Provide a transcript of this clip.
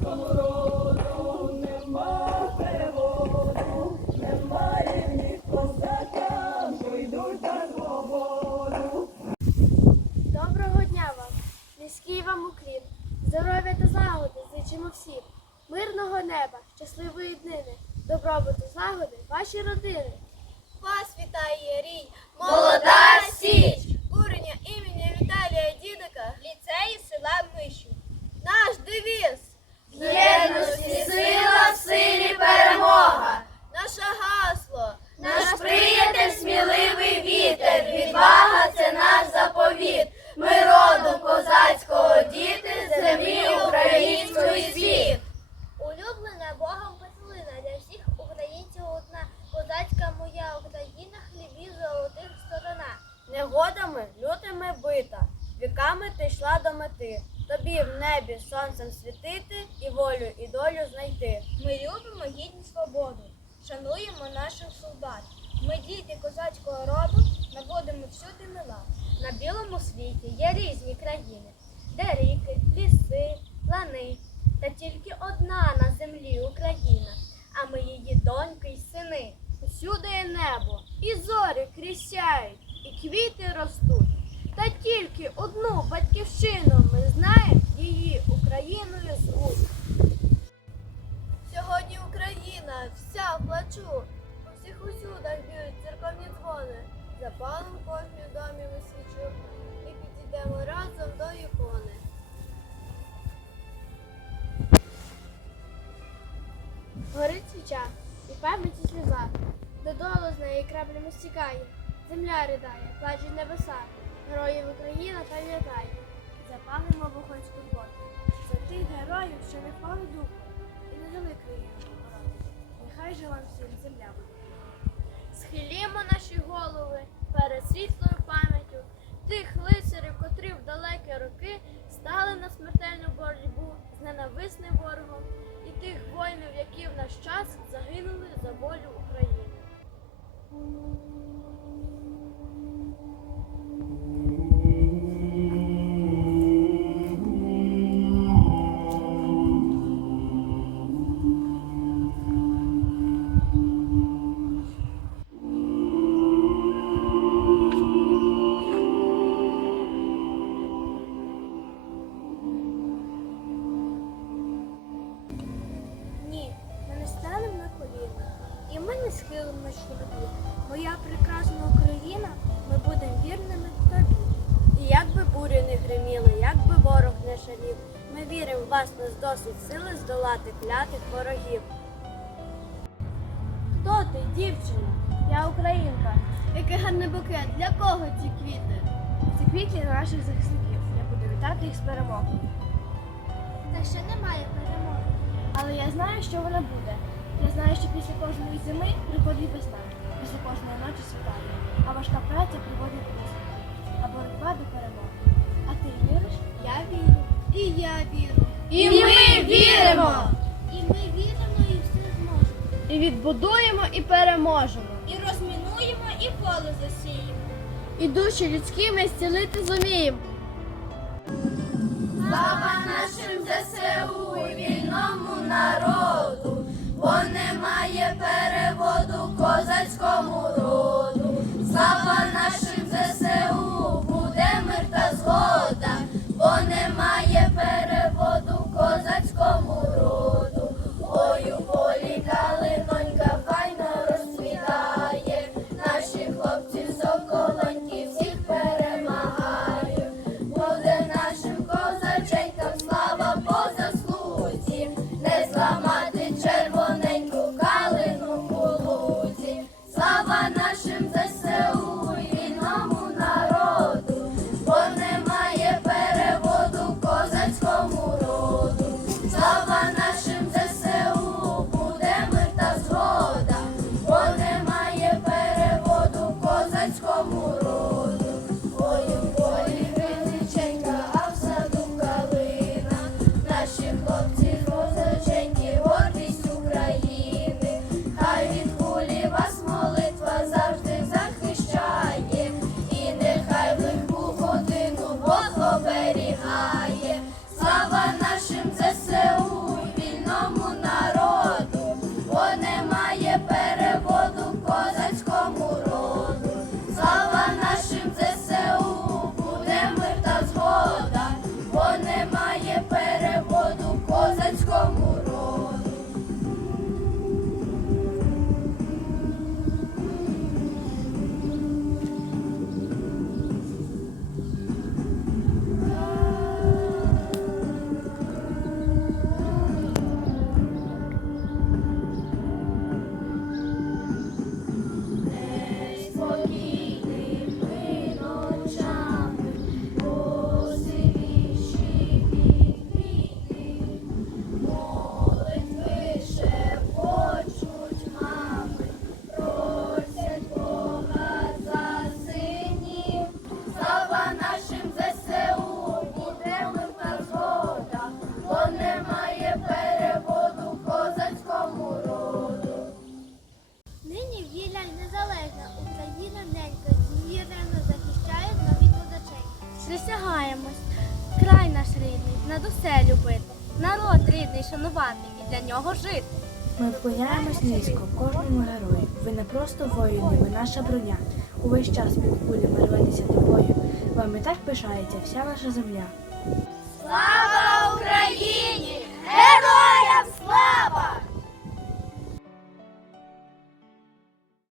Доброго дня вам, низький вам уклін, здоров'я та злагоди зичимо всім, мирного неба, щасливої днини, добробуту злагоди ваші родини. Вас вітає рій, Молода Січ! Куреня імені Віталія Дідика, ліцеї села Мишів. Наш девіз єдності сила, в силі Тобі в небі сонцем світити і волю, і долю знайти. Ми любимо гідну свободу, шануємо наших солдат. Ми діти козацького роду, наводимо всюди мила. На білому світі є різні країни, де ріки, ліси, лани. Та тільки одна на землі Україна, а ми її доньки й сини. Усюди є небо, і зорі крісяють, і квіти ростуть. Тільки одну батьківщину ми знаємо, її Україною звуть. Сьогодні Україна вся в плачу. У всіх усюдах б'ють церковні дзвони. Запалим в кожній домі ми свічу і підійдемо разом до ікони. Горить свіча, і пам'яті сльоза, додолу з неї краплями стікає, земля ридає, плачуть небеса, героїв Україна пам'ятає. Запалимо вогонь скорботи за тих героїв, що не впали духом і не дали країну оборони. Нехай же вам всім земля буде. Схилімо наші голови перед світлою пам'яттю тих лицарів, котрі в далекі роки стали на смертельну боротьбу з ненависним ворогом і тих воїнів, які в наш час загинули за волю України. Віримо, вас нас досить сили здолати клятих ворогів. Хто ти, дівчина? Я українка. Який гарний букет, для кого ці квіти? Це квіти для наших захисників. Я буду вітати їх з перемогою. Та ще немає перемоги. Але я знаю, що вона буде. Я знаю, що після кожної зими приходить весна, після кожної ночі світає, а важка праця приводить до успіху, а боротьба до перемоги. А ти віриш? Я вірю. І я вірю. І ми віримо! І ми віримо і все зможемо. І відбудуємо, і переможемо. І розмінуємо, і поле засіємо. І душі людські ми зцілити зуміємо. Слава нашим ЗСУ і вільному народу, бо немає переводу козацькому роду. Слава нашим Присягаємось, край наш рідний, над усе любити, народ рідний шанувати і для нього жити. Ми вклоняємось низько кожному герою. Ви не просто воїни, ви наша броня. Увесь час під кулями рветеся тобою. Вами так пишається вся наша земля. Слава Україні!